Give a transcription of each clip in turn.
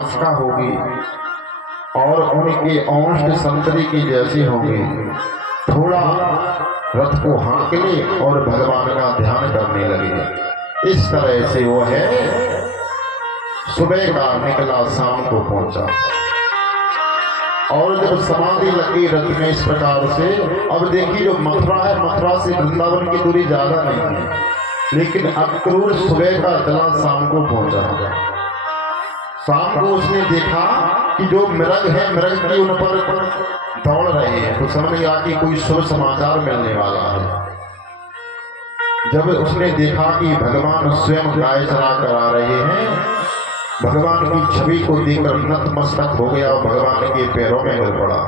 आस्था होगी और उनके औंष्ट संतरी की जैसी होगी। थोड़ा रथ को हाँक ले और भगवान का ध्यान करने लगे। इस तरह से वो है सुबह का निकला, शाम को पहुंचा। और जब समाधि लगी रथ में इस प्रकार से, अब देखिए जो मथुरा है, मथुरा से वृंदावन की दूरी ज्यादा नहीं है, लेकिन अक्रूर सुबह का चला, शाम को पहुंचा। शाम को उसने देखा कि जो मृग है, मृग की उन पर दौड़ रहे हैं, तो समझ गया कि कोई शुभ समाचार मिलने वाला है। जब उसने देखा कि भगवान स्वयं गाय चरा कर आ रहे हैं, भगवान की छवि को देखकर नतमस्तक हो गया और भगवान के पैरों में गिर पड़ा।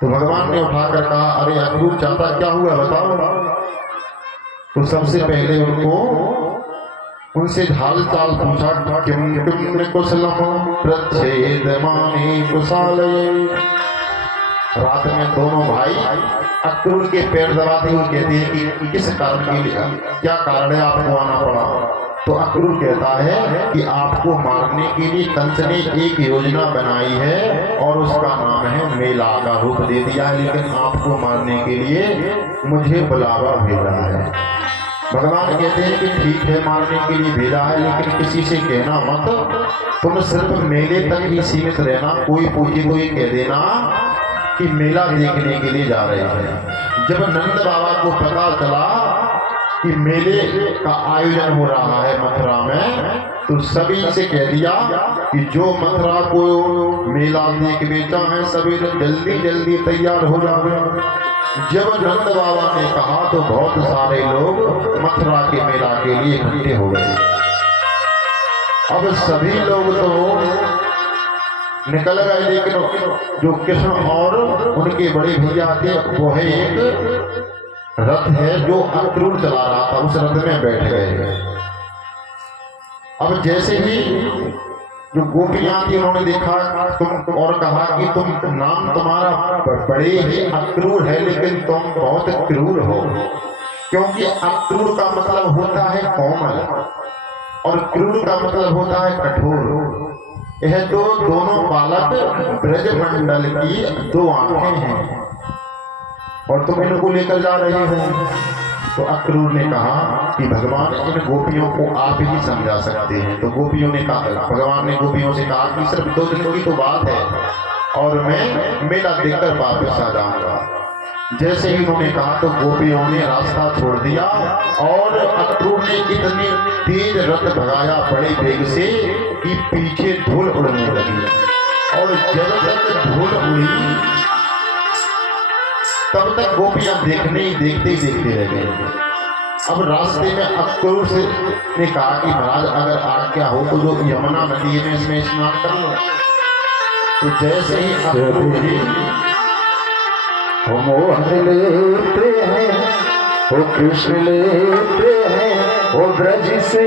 तो भगवान ने उठाकर कहा, अरे अक्रूर चाचा क्या हुआ बताओ। तो सबसे पहले उनसे हाल चाल पूछा, रात में दोनों भाई अक्रूर के पैर दबाते हुए कहते हैं कि किस कारण के लिए, क्या कारण है आपको आना पड़ा। तो अक्रूर कहता है कि आपको मारने के लिए कंस ने एक योजना बनाई है और उसका नाम है मेला का रूप दे दिया है, लेकिन आपको मारने के लिए मुझे बुलावा भेजा है। भगवान कहते हैं कि ठीक है, मारने के लिए भेजा है, लेकिन किसी से कहना मत, तुम सिर्फ मेले तक ही सीमित रहना। कोई पूछे तो ये कह देना कि मेला देखने के लिए जा रहे हैं। जब नंद बाबा को पता चला कि मेले का आयोजन हो रहा है मथुरा में, तो सभी से कह दिया कि जो मथुरा को मेला देखने चाहे सभी जल्दी जल्दी तैयार हो जाए। जब नंद बाबा ने कहा तो बहुत सारे लोग मथुरा के मेला के लिए इकट्ठे हो गए। अब सभी लोग तो निकल गए, लेकिन जो कृष्ण और उनके बड़े भैया थे, वो है एक रथ है जो अक्रूर चला रहा था, उस रथ में बैठ गए। अब जैसे ही जो गोपियां थी उन्होंने देखा तुम और कहा कि तुम नाम तुम्हारा बड़े ही अक्रूर है, लेकिन तुम बहुत क्रूर हो, क्योंकि अक्रूर का मतलब होता है कोमल और क्रूर का मतलब होता है कठोर। यह तो दोनों बालक ब्रजमंडल की दो आंखें हैं और तुम इनको लेकर जा रहे हो। तो अक्रूर ने कहा कि भगवान इन गोपियों को आप ही समझा सकते हैं। तो गोपियों ने कहा, भगवान ने गोपियों से कहा कि सिर्फ 2 दिन की तो बात है और मैं मेला देखकर वापस आ जाऊंगा। जैसे ही उन्होंने कहा तो गोपियों ने रास्ता छोड़ दिया और अक्रूर ने इतनी तेज रथ भगाया बड़े वेग से कि पीछे धूल उड़ने लगी। और जब तक धूल उड़ी तब तक गोपियां देखते रह गए। अब रास्ते में अक्रूर से ने कहा कि महाराज अगर आज्ञा हो तो जो यमुना नदी में इसमें स्नान कर लो। तो जैसे ही अक्रूर जी मोहन लेते हैं, वो कृष्ण लेते हैं, वो ब्रज से